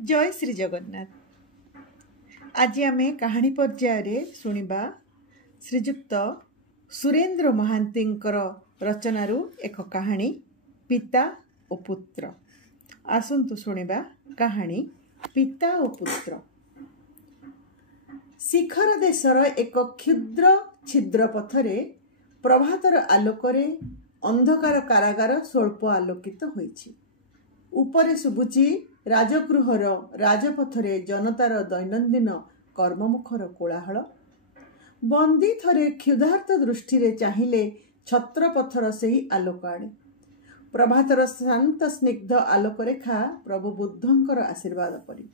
जय श्री जगन्नाथ। आज आम कहानी पर्याय शुणा श्रीजुक्त सुरेन्द्र महांती रचनारू एक कहानी पिता और पुत्र। आसतु शुणा कहानी पिता और पुत्र। शिखर देशर एक क्षुद्र छिद्र पथरे प्रभातर आलोकरे अंधकार कारागार स्वल्प आलोकित होइछि। उपरे शुभुची राजगृहर राजपथरे जनतार दैनंदिन कर्ममुखर कोलाहल। बंदी थरे क्षुधार्त दृष्टि चाहिले छत्रपथर सेही आलोक आड़े। प्रभातर शांत स्निग्ध आलोकरेखा प्रभु बुद्धंकर आशीर्वाद परी।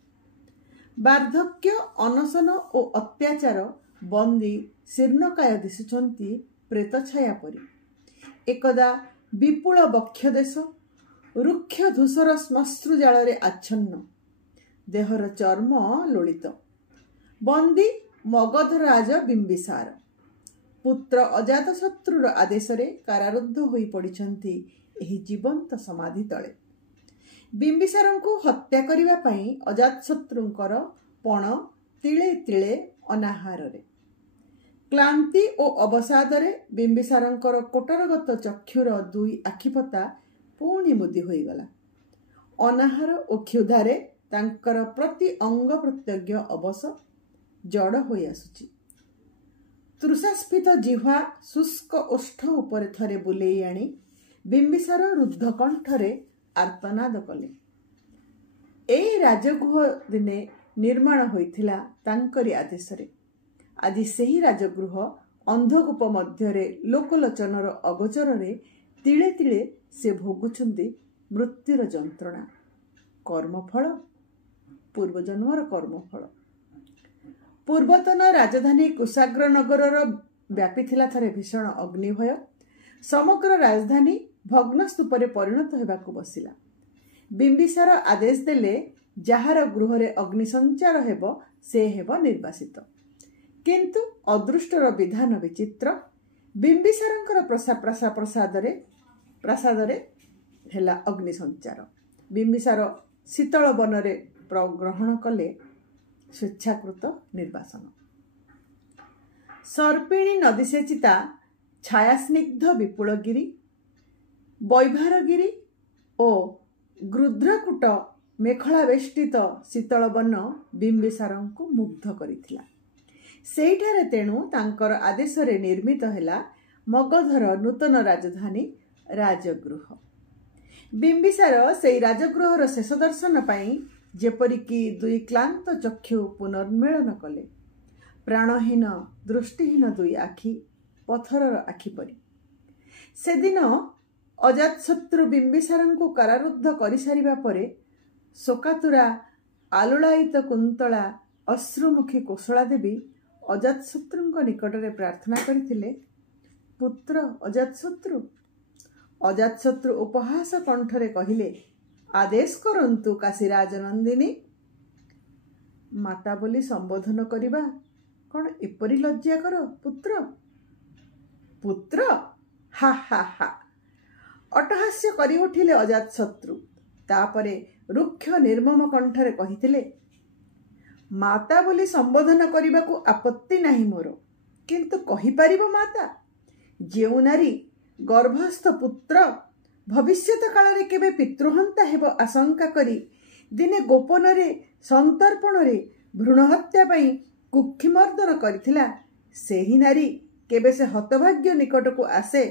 वार्धक्य अनशन और अत्याचार बंदी शीर्णकाय दिशुचंती प्रेतछाया परी। एकदा विपुल बक्ष देश रुक्ष धूसर श्मश्रु जाल आच्छन्न। देहर चर्म लोलित। बंदी मगधराज बिंबिसार पुत्र अजातशत्रुर आदेश कारारुद्ध होई पड़िछंती एही जीवंत समाधि तले। बिंबिसार को हत्या करिवा पई अजातशत्रुंकर पण तिले तिले अनाहार रे। क्लांति और अवसादरे बिंबिसारंकर कोटरगत चक्षुर दुई आखिपता पुणी मुदी होईगला। अनाहार और क्षुधारे तांकर प्रति अंग प्रत्यंग अवश जड़ होई आसुची। तृषास्फीत जिह्वा शुष्क ओष्ठ उपरे थरे बुलेई आनी बिंबिसार रुद्ध कंठरे आर्तनाद कले। एई राजगृह दिने निर्माण होइथिला तांकरी आदेशरे। आदि सेही राजगृह अंधकूप मध्यरे लोकलोचनर अगोचर तिले तिले से भोगुछंती मृत्युर जंत्रणा। कर्मफल पूर्वजन्मर कर्मफल। पूर्वतन राजधानी कुशाग्र नगरर व्यापीथिला थरे भीषण अग्निभय। समग्र राजधानी भग्नस्तूपरे परिणत हेबाकु बसिला। बिंबिसार आदेश देले जाहार गृहरे अग्निसंचार हेब से हेब निर्वासित। किंतु अदृष्टर विधान विचित्र। बिंबिसारंकर प्रासादरे हेला अग्निसंचार। बिंबिसार शीतल बनरे प्रग्रहण कले स्वेच्छाकृत निर्वासन। सर्पिणी नदी सेचिता छायास्निग्ध विपुलगिरी वैभारगिरी और गृध्रकूट मेखलावेष्टित शीतल वन बिंबिसारंकु मुग्ध करिथिला। सेठारे तेणु तांकर आदेशरे निर्मित हेला मगधर नूतन राजधानी राजगृह। बिंबिसार सेई राजगृहर शेष दर्शन पाई जेपरिकी दुई क्लांत चक्षु पुनर्मिलन कले। प्राणहीन दृष्टिहीन दुई आखि पथरर आखि परी। सेदिन अजातशत्रु बिंबिसारंकु कारारुद्ध करि सारिबा परे शोकातुरा आलुलायित कुंतला अश्रुमुखी कोसला देवी अजातशत्रुंक निकटरे प्रार्थना करिथिले, पुत्र अजातशत्रु। अजातशत्रु उपहास कंठरे कहिले, आदेश करंतु काशीराज नंदिनी। माता बोली संबोधन करिबा कौन एपरी लज्जाकर पुत्र। पुत्र हा हा हा अटहास्य करि उठिले अजातशत्रु। तापरे रुक्ष निर्मम कंठरे कहिथिले, माता बोली संबोधन करने को आपत्ति नहीं मोर, किंतु कहि परिबो माता। जेउ नारी गर्भस्थ पुत्र भविष्यत काल रे केबे पितृहंता हेबो आशंका करी दिने गोपन रे संतर्पण रे भ्रूण हत्या पई कुक्षिमर्दन करिथिला, सेही नारी केबे से हतभाग्य निकट को आसे।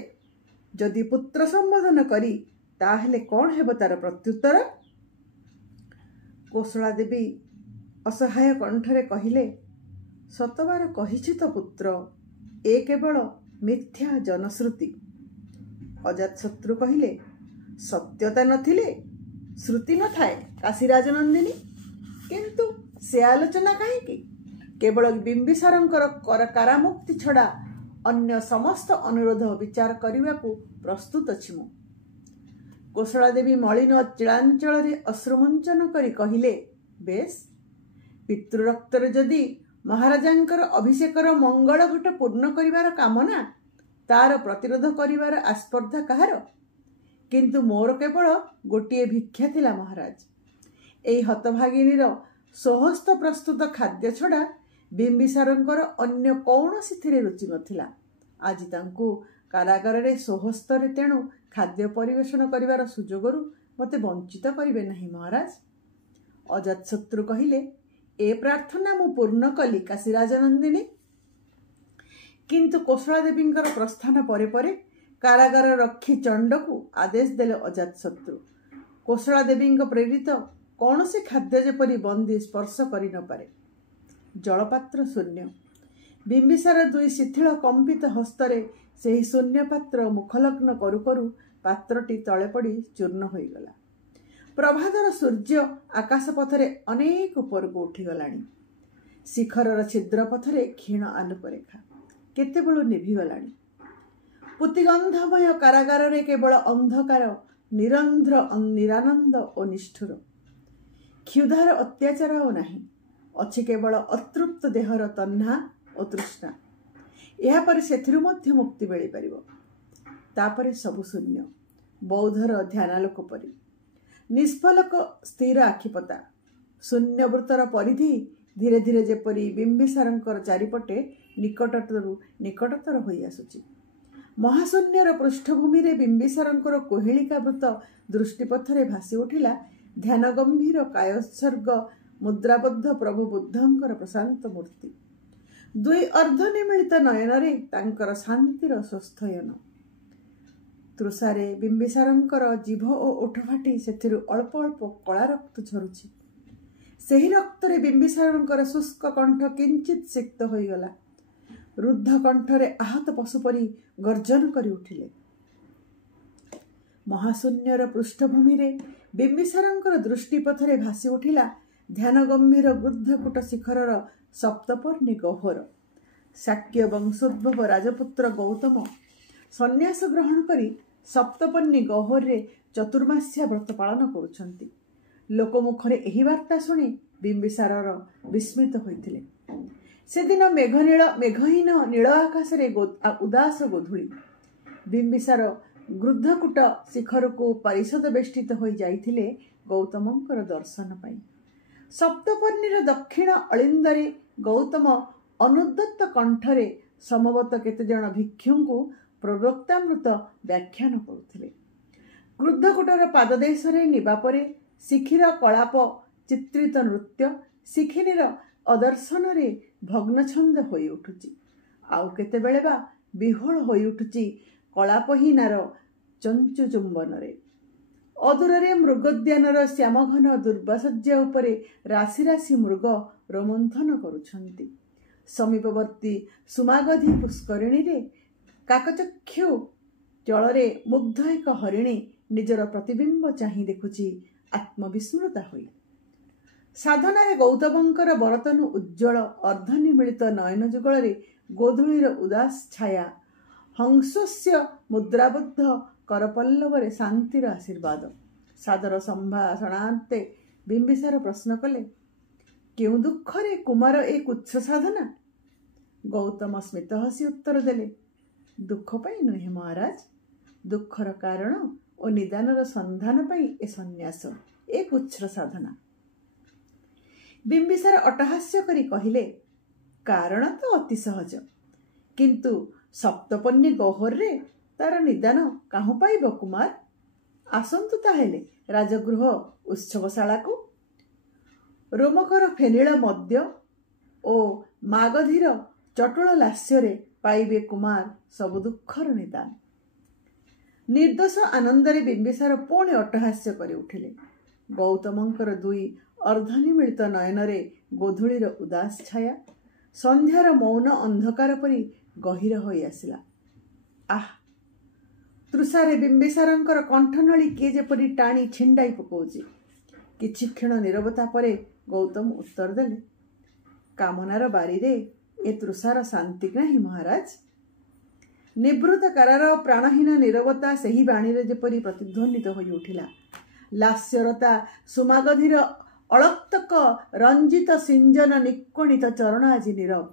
जदि पुत्र संबोधन करी ताहेले कौन हेबो तार प्रत्युत्तर। कोसला देवी असहाय कंठरे कहिले, सतबार कहिछि तो पुत्र, ए केवल मिथ्या जनश्रुति। अजातशत्रु कहिले, सत्यता नथिले श्रुति न थाए काशीराज नंदिनी। किंतु से आलोचना कहीं केवल बिंबिसारंकर कारामुक्ति छड़ा अन्य समस्त अनुरोध विचार करने को प्रस्तुत अछि मु। कोसला देवी मलिन चिलांचल अश्रुमुंचन करी कहिले, बेश पितृरक्तर जदि महाराजांकर अभिषेकर मंगल घट पूर्ण करिवार कामना तार प्रतिरोध करिवार आस्पर्धा कहार। किंतु मोर केवल गोटे भिक्षा थिला महाराज। ଏହି ହତଭାଗିନୀର ସ୍ୱହସ୍ତ ପ୍ରସ୍ତୁତ ଖାଦ୍ୟ ଛଡ଼ା ବିମ୍ବିସାରଙ୍କର ଅନ୍ୟ କୌଣସିଥିରେ ରୁଚି ନଥିଲା। ଆଜି ତାଙ୍କୁ କାରାଗାରରେ ସ୍ୱହସ୍ତରେ ତେଣୁ ଖାଦ୍ୟ ପରିବେଷଣ କରିବାର ସୁଯୋଗରୁ ମୋତେ ବଞ୍ଚିତ କରିବେ ନାହିଁ ମହାରାଜ। ଅଜାତଶତ୍ରୁ କହିଲେ, ଏ ପ୍ରାର୍ଥନା ମୁଁ ପୂର୍ଣ୍ଣ କଲି କାଶୀରାଜନନ୍ଦିନୀ। କିନ୍ତୁ କୋଶଳା ଦେବୀଙ୍କର ପ୍ରସ୍ଥାନ ପରେ ପରେ କାରାଗାର ରକ୍ଷୀ ଚଣ୍ଡକୁ ଆଦେଶ ଦେଲେ ଅଜାତଶତ୍ରୁ, କୋଶଳା ଦେବୀଙ୍କ ପ୍ରେରିତ କୌଣସି ଖାଦ୍ୟ ଯେପରି ବନ୍ଦୀ ସ୍ପର୍ଶ କରିନପାରେ। ଜଳପାତ୍ର ଶୂନ୍ୟ। ବିମ୍ବିସାର ଦୁଇ ଶିଥିଳ କମ୍ପିତ ହସ୍ତରେ ସେହି ଶୂନ୍ୟ ପାତ୍ର ମୁଖଲଗ୍ନ କରୁ କରୁ ପାତ୍ରଟି ତଳେ ପଡ଼ି ଚୂର୍ଣ୍ଣ ହୋଇଗଲା। ପ୍ରଭାତର ସୂର୍ଯ୍ୟ ଆକାଶ ପଥରେ ଅନେକ ଉପରକୁ ଉଠିଗଲାଣି। ଶିଖରର ଛିଦ୍ର ପଥରେ କ୍ଷୀଣ ଆଲୋକରେଖା କେତେବେଳୁ ନିଭିଗଲାଣି। ପୂତିଗନ୍ଧମୟ କାରାଗାରରେ କେବଳ ଅନ୍ଧକାର, ନିରନ୍ଧ୍ର ନିରାନନ୍ଦ ଓ ନିଷ୍ଠୁର। କ୍ଷୁଧାର ଅତ୍ୟାଚାର ଆଉ ନାହିଁ। ଅଛି କେବଳ ଅତୃପ୍ତ ଦେହର ତହ୍ନା ଓ ତୃଷ୍ଣା। ଏହାପରେ ସେଥିରୁ ମଧ୍ୟ ମୁକ୍ତି ମିଳିପାରିବ। ତାପରେ ସବୁ ଶୂନ୍ୟ, ବୌଦ୍ଧର ଧ୍ୟାନାଲୋକ ପରି। ନିଷ୍ଫଳକ ସ୍ଥିର ଆଖିପତା। ଶୂନ୍ୟବୃତ୍ତର ପରିଧି ଧୀରେ ଧୀରେ ଯେପରି ବିମ୍ବିସାରଙ୍କର ଚାରିପଟେ ନିକଟତରୁ ନିକଟତର ହୋଇ ଆସୁଛି। ମହାଶୂନ୍ୟର ପୃଷ୍ଠଭୂମିରେ ବିମ୍ବିସାରଙ୍କର କୋହେଳିକାବୃତ ଦୃଷ୍ଟିପଥରେ ଭାସି ଉଠିଲା ଧ୍ୟାନ ଗମ୍ଭୀର କାୟୋତ୍ସର୍ଗ ମୁଦ୍ରାବଦ୍ଧ ପ୍ରଭୁ ବୁଦ୍ଧଙ୍କର ପ୍ରଶାନ୍ତ ମୂର୍ତ୍ତି। ଦୁଇ ଅର୍ଦ୍ଧନିମିଳିତ ନୟନରେ ତାଙ୍କର ଶାନ୍ତିର ସ୍ୱସ୍ଥୟନ। ତୃଷାରେ ବିମ୍ବିସାରଙ୍କର ଜିଭ ଓ ଓଠ ଫାଟି ସେଥିରୁ ଅଳ୍ପ ଅଳ୍ପ କଳା ରକ୍ତ ଝରୁଛି। ସେହି ରକ୍ତରେ ବିମ୍ବିସାରଙ୍କର ଶୁଷ୍କ କଣ୍ଠ କିଞ୍ଚିତ୍ ସିକ୍ତ ହୋଇଗଲା। ରୁଦ୍ଧ କଣ୍ଠରେ ଆହତ ପଶୁ ପରି ଗର୍ଜନ କରି ଉଠିଲେ। ମହାଶୂନ୍ୟର ପୃଷ୍ଠଭୂମିରେ ବିମ୍ବିସାରଙ୍କର ଦୃଷ୍ଟିପଥରେ ଭାସି ଉଠିଲା ଧ୍ୟାନ ଗମ୍ଭୀର ବୃଦ୍ଧକୂଟ ଶିଖରର ସପ୍ତପର୍ଣ୍ଣୀ ଗହ୍ୱର। ଶାକ୍ୟ ବଂଶୋଦ୍ଭବ ରାଜପୁତ୍ର ଗୌତମ ସନ୍ନ୍ୟାସ ଗ୍ରହଣ କରି ସପ୍ତପର୍ଣ୍ଣୀ ଗହ୍ୱରରେ ଚତୁର୍ମାସ୍ୟା ବ୍ରତ ପାଳନ କରୁଛନ୍ତି। ଲୋକମୁଖରେ ଏହି ବାର୍ତ୍ତା ଶୁଣି ବିମ୍ବିସାର ବିସ୍ମିତ ହୋଇଥିଲେ। ସେଦିନ ମେଘହୀନ ନୀଳ ଆକାଶରେ ଉଦାସ ଗୋଧୂଳି। ବିମ୍ବିସାର ଗୃଦ୍ଧକୂଟ ଶିଖରକୁ ପାରିଷଦ ବେଷ୍ଟିତ ହୋଇ ଯାଇଥିଲେ ଗୌତମଙ୍କର ଦର୍ଶନ ପାଇଁ। ସପ୍ତପର୍ଣ୍ଣୀର ଦକ୍ଷିଣ ଅଳିନ୍ଦରେ ଗୌତମ ଅନୁଦ୍ଦତ୍ତ କଣ୍ଠରେ ସମବତ କେତେଜଣ ଭିକ୍ଷୁଙ୍କୁ ପ୍ରବକ୍ତାମୃତ ବ୍ୟାଖ୍ୟାନ କରୁଥିଲେ। ଗୃଦ୍ଧକୂଟର ପାଦଦେଶରେ ନିବାପରେ ଶିଖିର କଳାପ ଚିତ୍ରିତ ନୃତ୍ୟ ଶିଖିନୀର ଅଦର୍ଶନରେ ଭଗ୍ନଛନ୍ଦ ହୋଇ ଉଠୁଛି। ଆଉ କେତେବେଳେ ବା ବିହ୍ୱଳ ହୋଇ ଉଠୁଛି କଳାପହୀନାର ଚଞ୍ଚୁ ଚୁମ୍ବନରେ। ଅଦୂରରେ ମୃଗୋଦ୍ୟାନର ଶ୍ୟାମଘନ ଦୁର୍ବାଶଯ୍ୟା ଉପରେ ରାଶି ରାଶି ମୃଗ ରୋମନ୍ଥନ କରୁଛନ୍ତି। ସମୀପବର୍ତ୍ତୀ ସୁମାଗଧି ପୁଷ୍କରିଣୀରେ କାକଚକ୍ଷୁ ଜଳରେ ମୁଗ୍ଧ ଏକ ହରିଣୀ ନିଜର ପ୍ରତିବିମ୍ବ ଚାହିଁ ଦେଖୁଛି ଆତ୍ମବିସ୍ମୃତା ହୋଇ। ସାଧନାରେ ଗୌତମଙ୍କର ବରତନୁ ଉଜ୍ଜ୍ୱଳ ଅର୍ଦ୍ଧନିମିଳିତ ନୟନ ଯୁଗଳରେ ଗୋଧୂଳିର ଉଦାସ ଛାୟା, ହଂସସ୍ୟ ମୁଦ୍ରାବଦ୍ଧ କରପଲ୍ଲବରେ ଶାନ୍ତିର ଆଶୀର୍ବାଦ। ସାଦର ସମ୍ଭାଷଣାନ୍ତେ ବିମ୍ବିସାର ପ୍ରଶ୍ନ କଲେ, କେଉଁ ଦୁଃଖରେ କୁମାର ଏ କୁଚ୍ଛ ସାଧନା? ଗୌତମ ସ୍ମିତ ହସି ଉତ୍ତର ଦେଲେ, ଦୁଃଖ ପାଇଁ ନୁହେଁ ମହାରାଜ, ଦୁଃଖର କାରଣ ଓ ନିଦାନର ସନ୍ଧାନ ପାଇଁ ଏ ସନ୍ନ୍ୟାସ, ଏ କୁଚ୍ଛ୍ର ସାଧନା। ବିମ୍ବିସାର ଅଟ୍ଟହାସ୍ୟ କରି କହିଲେ, କାରଣ ତ ଅତି ସହଜ, କିନ୍ତୁ ସପ୍ତପର୍ଣ୍ଣୀ ଗହ୍ୱରରେ ତାର ନିଦାନ କାହୁଁ ପାଇବ କୁମାର? ଆସନ୍ତୁ ତାହେଲେ ରାଜଗୃହ ଉତ୍ସବଶାଳାକୁ। ରୋମକର ଫେନିଳ ମଦ୍ୟ ଓ ମାଗଧୀର ଚଟୁଳ ଲାସ୍ୟରେ ପାଇବେ କୁମାର ସବୁ ଦୁଃଖର ନିଦାନ। ନିର୍ଦ୍ଦୋଷ ଆନନ୍ଦରେ ବିମ୍ବିସାର ପୁଣି ଅଟ୍ଟହାସ୍ୟ କରି ଉଠିଲେ। ଗୌତମଙ୍କର ଦୁଇ ଅର୍ଦ୍ଧନିମିଳିତ ନୟନରେ ଗୋଧୂଳିର ଉଦାସ ଛାୟା ସନ୍ଧ୍ୟାର ମୌନ ଅନ୍ଧକାର ପରି ଗହୀର ହୋଇ ଆସିଲା। ଆଃ! ତୃଷାରେ ବିମ୍ବିସାରଙ୍କର କଣ୍ଠନଳୀ କିଏ ଯେପରି ଟାଣି ଛିଣ୍ଡାଇ ପକାଉଛି। କିଛି କ୍ଷଣ ନୀରବତା ପରେ ଗୌତମ ଉତ୍ତର ଦେଲେ, କାମନାର ବାରିରେ ଏ ତୃଷାର ଶାନ୍ତି ନାହିଁ ମହାରାଜ। ନିଭୃତ କାରାର ପ୍ରାଣହୀନ ନୀରବତା ସେହି ବାଣୀରେ ଯେପରି ପ୍ରତିଧ୍ୱନିତ ହୋଇ ଉଠିଲା। ଲାସ୍ୟରତା ସୁମାଗଧୀର ଅଳକ୍ତକ ରଞ୍ଜିତ ସିଞ୍ଜନ ନିକ୍ୱଣିତ ଚରଣ ଆଜି ନୀରବ।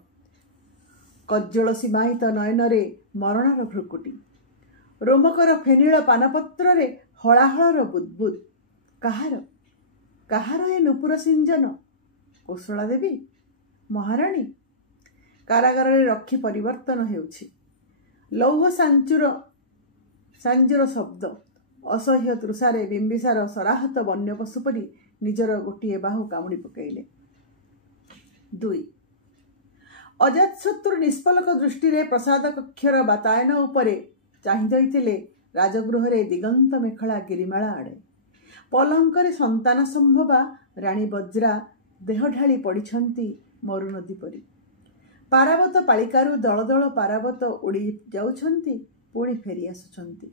କଜ୍ଜଳ ସୀମାହିତ ନୟନରେ ମରଣର ଭ୍ରୁକୁଟି। ରୋମକର ଫେନିଳ ପାନପତ୍ରରେ ହଳାହଳର ବୁଦ୍ବୁଦ୍। କାହାର? କାହାର ଏ ନୂପୁର ସିଞ୍ଜନ? କୋଶଳା ଦେବୀ? ମହାରାଣୀ? କାରାଗାରରେ ରକ୍ଷୀ ପରିବର୍ତ୍ତନ ହେଉଛି। ଲୌହ ସାଞ୍ଜୁର ଶବ୍ଦ। ଅସହ୍ୟ ତୃଷାରେ ବିମ୍ବିସାର ସରାହତ ବନ୍ୟ ପଶୁ ପରି ନିଜର ଗୋଟିଏ ବାହୁ କାମୁଡ଼ି ପକାଇଲେ। 2. ଅଜାତଶତ୍ରୁ ନିଷ୍ପଲକ ଦୃଷ୍ଟିରେ ପ୍ରସାଦ କକ୍ଷର ବାତାୟନ ଉପରେ ଚାହିଁ ରହିଥିଲେ ରାଜଗୃହରେ ଦିଗନ୍ତ ମେଖଳା ଗିରିମାଳା ଆଡ଼େ। ପଲଙ୍କରେ ସନ୍ତାନ ସମ୍ଭବା ରାଣୀ ବଜ୍ରା ଦେହ ଢାଳି ପଡ଼ିଛନ୍ତି ମରୁନଦୀ ପରି। ପାରାବତ ପାଳିକାରୁ ଦଳ ଦଳ ପାରାବତ ଉଡ଼ି ଯାଉଛନ୍ତି, ପୁଣି ଫେରି ଆସୁଛନ୍ତି।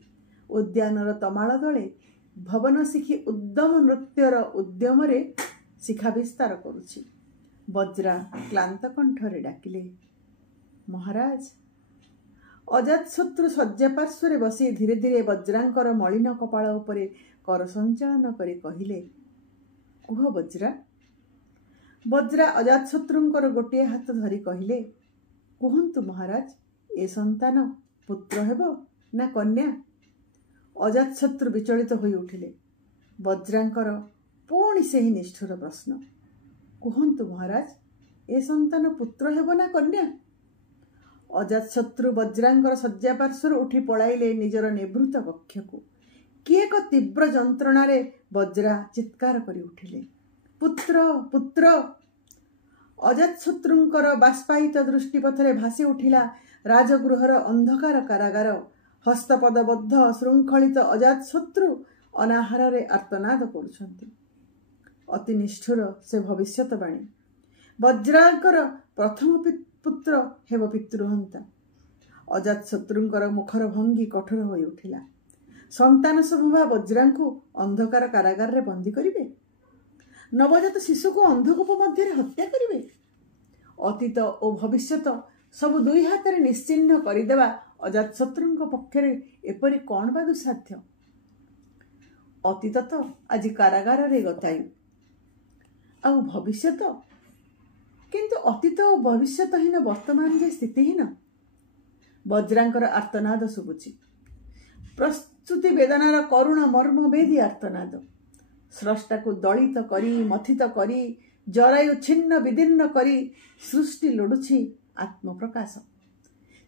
ଉଦ୍ୟାନର ତମାଳ ଦଳେ ଭବନ ଶିଖି ଉଦ୍ଦମ ନୃତ୍ୟର ଉଦ୍ୟମରେ ଶିଖା ବିସ୍ତାର କରୁଛି। ବଜ୍ରା କ୍ଲାନ୍ତ କଣ୍ଠରେ ଡାକିଲେ, ମହାରାଜ। ଅଜାତଶତ୍ରୁ ଶଯ୍ୟା ପାର୍ଶ୍ୱରେ ବସି ଧୀରେ ଧୀରେ ବଜ୍ରାଙ୍କର ମଳିନ କପାଳ ଉପରେ କର ସଞ୍ଚାଳନ କରି କହିଲେ, କୁହ ବଜ୍ରା। ବଜ୍ରା ଅଜାତଶତ୍ରୁଙ୍କର ଗୋଟିଏ ହାତ ଧରି କହିଲେ, କୁହନ୍ତୁ ମହାରାଜ, ଏ ସନ୍ତାନ ପୁତ୍ର ହେବ ନା କନ୍ୟା? ଅଜାତଶତ୍ରୁ ବିଚଳିତ ହୋଇ ଉଠିଲେ। ବଜ୍ରାଙ୍କର ପୁଣି ସେହି ନିଷ୍ଠୁର ପ୍ରଶ୍ନ, କୁହନ୍ତୁ ମହାରାଜ, ଏ ସନ୍ତାନ ପୁତ୍ର ହେବ ନା କନ୍ୟା? ଅଜାତଶତ୍ରୁ ବଜ୍ରାଙ୍କର ଶଯ୍ୟା ପାର୍ଶ୍ୱରୁ ଉଠି ପଳାଇଲେ ନିଜର ନିଭୃତ କକ୍ଷକୁ। କି ଏକ ତୀବ୍ର ଯନ୍ତ୍ରଣାରେ ବଜ୍ରା ଚିତ୍କାର କରି ଉଠିଲେ, ପୁତ୍ର ପୁତ୍ର। ଅଜାତଶତ୍ରୁଙ୍କର ବାଷ୍ପାୟିତ ଦୃଷ୍ଟିପଥରେ ଭାସି ଉଠିଲା ରାଜଗୃହର ଅନ୍ଧକାର କାରାଗାର। ହସ୍ତପଦବଦ୍ଧ ଶୃଙ୍ଖଳିତ ଅଜାତଶତ୍ରୁ ଅନାହାରରେ ଆର୍ତ୍ତନାଦ କରୁଛନ୍ତି। ଅତି ନିଷ୍ଠୁର ସେ ଭବିଷ୍ୟତବାଣୀ। ବଜ୍ରାଙ୍କର ପ୍ରଥମ ପୁତ୍ର ହେବ ପିତୃହନ୍ତା। ଅଜାତଶତ୍ରୁଙ୍କର ମୁଖର ଭଙ୍ଗୀ କଠୋର ହୋଇ ଉଠିଲା। ସନ୍ତାନ ସମ୍ଭବା ବଜ୍ରାଙ୍କୁ ଅନ୍ଧକାର କାରାଗାରରେ ବନ୍ଦୀ କରିବେ? ନବଜାତ ଶିଶୁକୁ ଅନ୍ଧକୂପ ମଧ୍ୟରେ ହତ୍ୟା କରିବେ? ଅତୀତ ଓ ଭବିଷ୍ୟତ ସବୁ ଦୁଇ ହାତରେ ନିଶ୍ଚିହ୍ନ କରିଦେବା ଅଜାତଶତ୍ରୁଙ୍କ ପକ୍ଷରେ ଏପରି କ'ଣ ବା ଦୁଃସାଧ୍ୟ? ଅତୀତ ତ ଆଜି କାରାଗାରରେ ଗତାୟୁ, ଆଉ ଭବିଷ୍ୟତ? କିନ୍ତୁ ଅତୀତ ଓ ଭବିଷ୍ୟତହୀନ ବର୍ତ୍ତମାନ ଯେ ସ୍ଥିତିହୀନ। ବଜ୍ରାଙ୍କର ଆର୍ତ୍ତନାଦ ଶୁଭୁଛି। ପ୍ରସ୍ତୁତି ବେଦନାର କରୁଣ ମର୍ମଭେଦୀ ଆର୍ତ୍ତନାଦ। ସ୍ରଷ୍ଟାକୁ ଦଳିତ କରି, ମଥିତ କରି, ଜରାୟୁ ଛିନ୍ନ ବିଦୀର୍ଣ୍ଣ କରି ସୃଷ୍ଟି ଲୋଡୁଛି ଆତ୍ମପ୍ରକାଶ।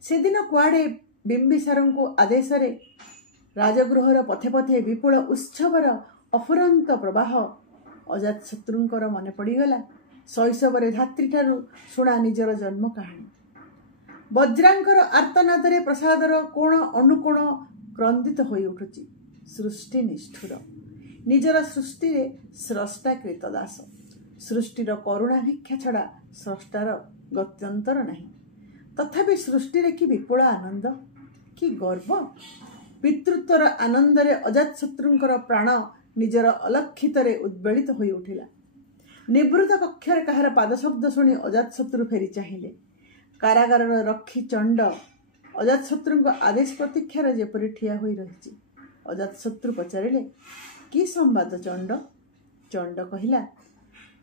ସେଦିନ କୁଆଡ଼େ ବିମ୍ବିସାରଙ୍କୁ ଆଦେଶରେ ରାଜଗୃହର ପଥେ ପଥେ ବିପୁଳ ଉତ୍ସବର ଅଫୁରନ୍ତ ପ୍ରବାହ। ଅଜାତଶତ୍ରୁଙ୍କର ମନେ ପଡ଼ିଗଲା ଶୈଶବରେ ଧାତ୍ରୀଠାରୁ ଶୁଣା ନିଜର ଜନ୍ମ କାହାଣୀ। ବଜ୍ରାଙ୍କର ଆର୍ତ୍ତନାଦରେ ପ୍ରସାଦର କୋଣ ଅନୁକୋଣ କ୍ରନ୍ଦିତ ହୋଇ ଉଠୁଛି। ସୃଷ୍ଟି ନିଷ୍ଠୁର। ନିଜର ସୃଷ୍ଟିରେ ସ୍ରଷ୍ଟା କ୍ରୀତଦାସ। ସୃଷ୍ଟିର କରୁଣା ଭିକ୍ଷା ଛଡ଼ା ସ୍ରଷ୍ଟାର ଗତ୍ୟନ୍ତର ନାହିଁ। ତଥାପି ସୃଷ୍ଟିରେ କି ବିପୁଳ ଆନନ୍ଦ, କି ଗର୍ବ! ପିତୃତ୍ୱର ଆନନ୍ଦରେ ଅଜାତଶତ୍ରୁଙ୍କର ପ୍ରାଣ ନିଜର ଅଲକ୍ଷିତରେ ଉଦ୍ବେଳିତ ହୋଇ ଉଠିଲା। ନିଭୃତ କକ୍ଷରେ କାହାର ପାଦଶବ୍ଦ ଶୁଣି ଅଜାତଶତ୍ରୁ ଫେରି ଚାହିଁଲେ। କାରାଗାରର ରକ୍ଷୀ ଚଣ୍ଡ ଅଜାତଶତ୍ରୁଙ୍କ ଆଦେଶ ପ୍ରତୀକ୍ଷାରେ ଯେପରି ଠିଆ ହୋଇ ରହିଛି। ଅଜାତଶତ୍ରୁ ପଚାରିଲେ, କି ସମ୍ବାଦ ଚଣ୍ଡ? ଚଣ୍ଡ କହିଲା,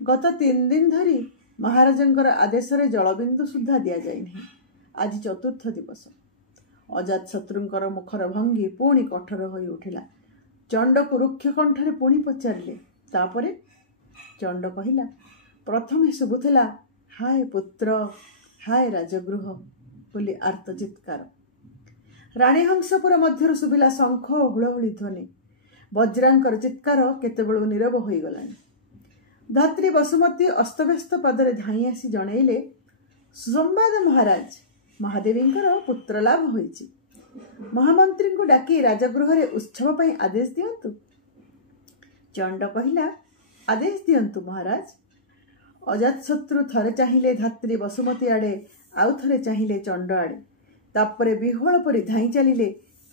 ଗତ 3 ଦିନ ଧରି ମହାରାଜଙ୍କର ଆଦେଶରେ ଜଳବିନ୍ଦୁ ସୁଦ୍ଧା ଦିଆଯାଇନାହିଁ। ଆଜି 4ର୍ଥ ଦିବସ। ଅଜାତଶତ୍ରୁଙ୍କର ମୁଖର ଭଙ୍ଗୀ ପୁଣି କଠୋର ହୋଇ ଉଠିଲା। ଚଣ୍ଡକୁ ରୁକ୍ଷ କଣ୍ଠରେ ପୁଣି ପଚାରିଲେ, ତାପରେ? ଚଣ୍ଡ କହିଲା, ପ୍ରଥମେ ଶୁଭୁଥିଲା ହାୟ ପୁତ୍ର, ହାୟ ରାଜଗୃହ ବୋଲି ଆର୍ତ୍ତ ଚିତ୍କାର। ରାଣୀହଂସପୁର ମଧ୍ୟରୁ ଶୁଭିଲା ଶଙ୍ଖ ଓ ହୁଳହୁଳି ଧ୍ୱନି। ବଜ୍ରାଙ୍କର ଚିତ୍କାର କେତେବେଳୁ ନୀରବ ହୋଇଗଲାଣି। ଧାତ୍ରୀ ବସୁମତୀ ଅସ୍ତବ୍ୟସ୍ତ ପାଦରେ ଧାଇଁ ଆସି ଜଣେଇଲେ, ସୁସମ୍ବାଦ ମହାରାଜ, ମହାଦେବୀଙ୍କର ପୁତ୍ର ଲାଭ ହୋଇଛି। ମହାମନ୍ତ୍ରୀଙ୍କୁ ଡାକି ରାଜଗୃହରେ ଉତ୍ସବ ପାଇଁ ଆଦେଶ ଦିଅନ୍ତୁ। ଚଣ୍ଡ କହିଲା, ଆଦେଶ ଦିଅନ୍ତୁ ମହାରାଜ। ଅଜାତଶତ୍ରୁ ଥରେ ଚାହିଁଲେ ଧାତ୍ରୀ ବସୁମତୀ ଆଡ଼େ, ଆଉ ଥରେ ଚାହିଁଲେ ଚଣ୍ଡ ଆଡ଼େ। ତାପରେ ବିହ୍ୱଳ ପରି ଧାଇଁ ଚାଲିଲେ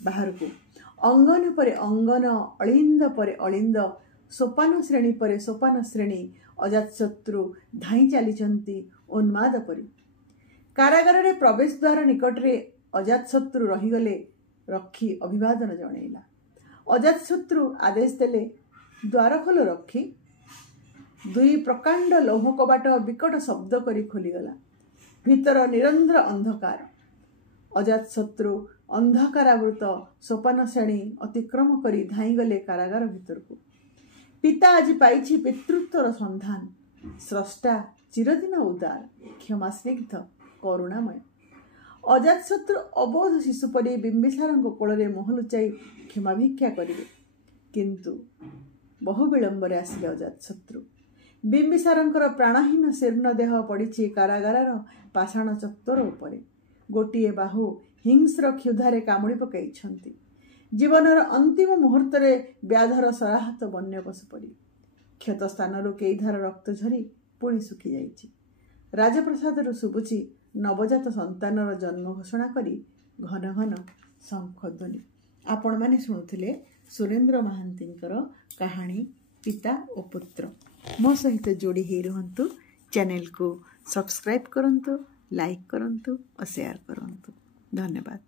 ବାହାରକୁ। ଅଙ୍ଗନ ପରେ ଅଙ୍ଗନ, ଅଳିନ୍ଦ ପରେ ଅଳିନ୍ଦ, ସୋପାନ ଶ୍ରେଣୀ ପରେ ସୋପାନ ଶ୍ରେଣୀ ଅଜାତଶତ୍ରୁ ଧାଇଁ ଚାଲିଛନ୍ତି ଉନ୍ମାଦ ପରି। କାରାଗାରରେ ପ୍ରବେଶ ଦ୍ୱାର ନିକଟରେ ଅଜାତଶତ୍ରୁ ରହିଗଲେ। ରକ୍ଷୀ ଅଭିବାଦନ ଜଣେଇଲା। ଅଜାତଶତ୍ରୁ ଆଦେଶ ଦେଲେ, ଦ୍ୱାର ଖୋଲ ରକ୍ଷୀ। 2 ପ୍ରକାଣ୍ଡ ଲୌହ କବାଟ ବିକଟ ଶବ୍ଦ କରି ଖୋଲିଗଲା। ଭିତର ନିରନ୍ଧ୍ର ଅନ୍ଧକାର। ଅଜାତଶତ୍ରୁ ଅନ୍ଧକାରାବୃତ ସୋପାନ ଶ୍ରେଣୀ ଅତିକ୍ରମ କରି ଧାଇଁଗଲେ କାରାଗାର ଭିତରକୁ। ପିତା ଆଜି ପାଇଛି ପିତୃତ୍ୱର ସନ୍ଧାନ, ସ୍ରଷ୍ଟା ଚିରଦିନ ଉଦାର, କ୍ଷମା ସ୍ନିଗ୍ଧ କରୁଣାମୟ। ଅଜାତଶତ୍ରୁ ଅବୋଧ ଶିଶୁ ପରି ବିମ୍ବିସାରଙ୍କ କୋଳରେ ମୁହଁ ଲୁଚାଇ କ୍ଷମା ଭିକ୍ଷା କରିବେ। କିନ୍ତୁ ବହୁ ବିଳମ୍ବରେ ଆସିଲେ ଅଜାତଶତ୍ରୁ। ବିମ୍ବିସାରଙ୍କର ପ୍ରାଣହୀନ ଶୀର୍ଣ୍ଣ ଦେହ ପଡ଼ିଛି କାରାଗାରର ପାଷାଣ ଚତ୍ୱର ଉପରେ। ଗୋଟିଏ ବାହୁ ହିଂସ୍ର କ୍ଷୁଧାରେ କାମୁଡ଼ି ପକାଇଛନ୍ତି। ଜୀବନର ଅନ୍ତିମ ମୁହୂର୍ତ୍ତରେ ବ୍ୟାଧର ସରାହତ ବନ୍ୟ ପଶୁ ପରି। କ୍ଷତ ସ୍ଥାନରୁ କେଇଧାର ରକ୍ତ ଝରି ପୁଣି ଶୁଖିଯାଇଛି। ରାଜପ୍ରସାଦରୁ ଶୁଭୁଛି ନବଜାତ ସନ୍ତାନର ଜନ୍ମ ଘୋଷଣା କରି ଘନ ଘନ ଶଙ୍ଖଧ୍ୱନି। ଆପଣମାନେ ଶୁଣୁଥିଲେ ସୁରେନ୍ଦ୍ର ମହାନ୍ତିଙ୍କର କାହାଣୀ ପିତା ଓ ପୁତ୍ର। ମୋ ସହିତ ଯୋଡ଼ି ହେଇ ରୁହନ୍ତୁ। ଚ୍ୟାନେଲକୁ ସବସ୍କ୍ରାଇବ୍ କରନ୍ତୁ, ଲାଇକ୍ କରନ୍ତୁ ଓ ସେୟାର କରନ୍ତୁ। ଧନ୍ୟବାଦ।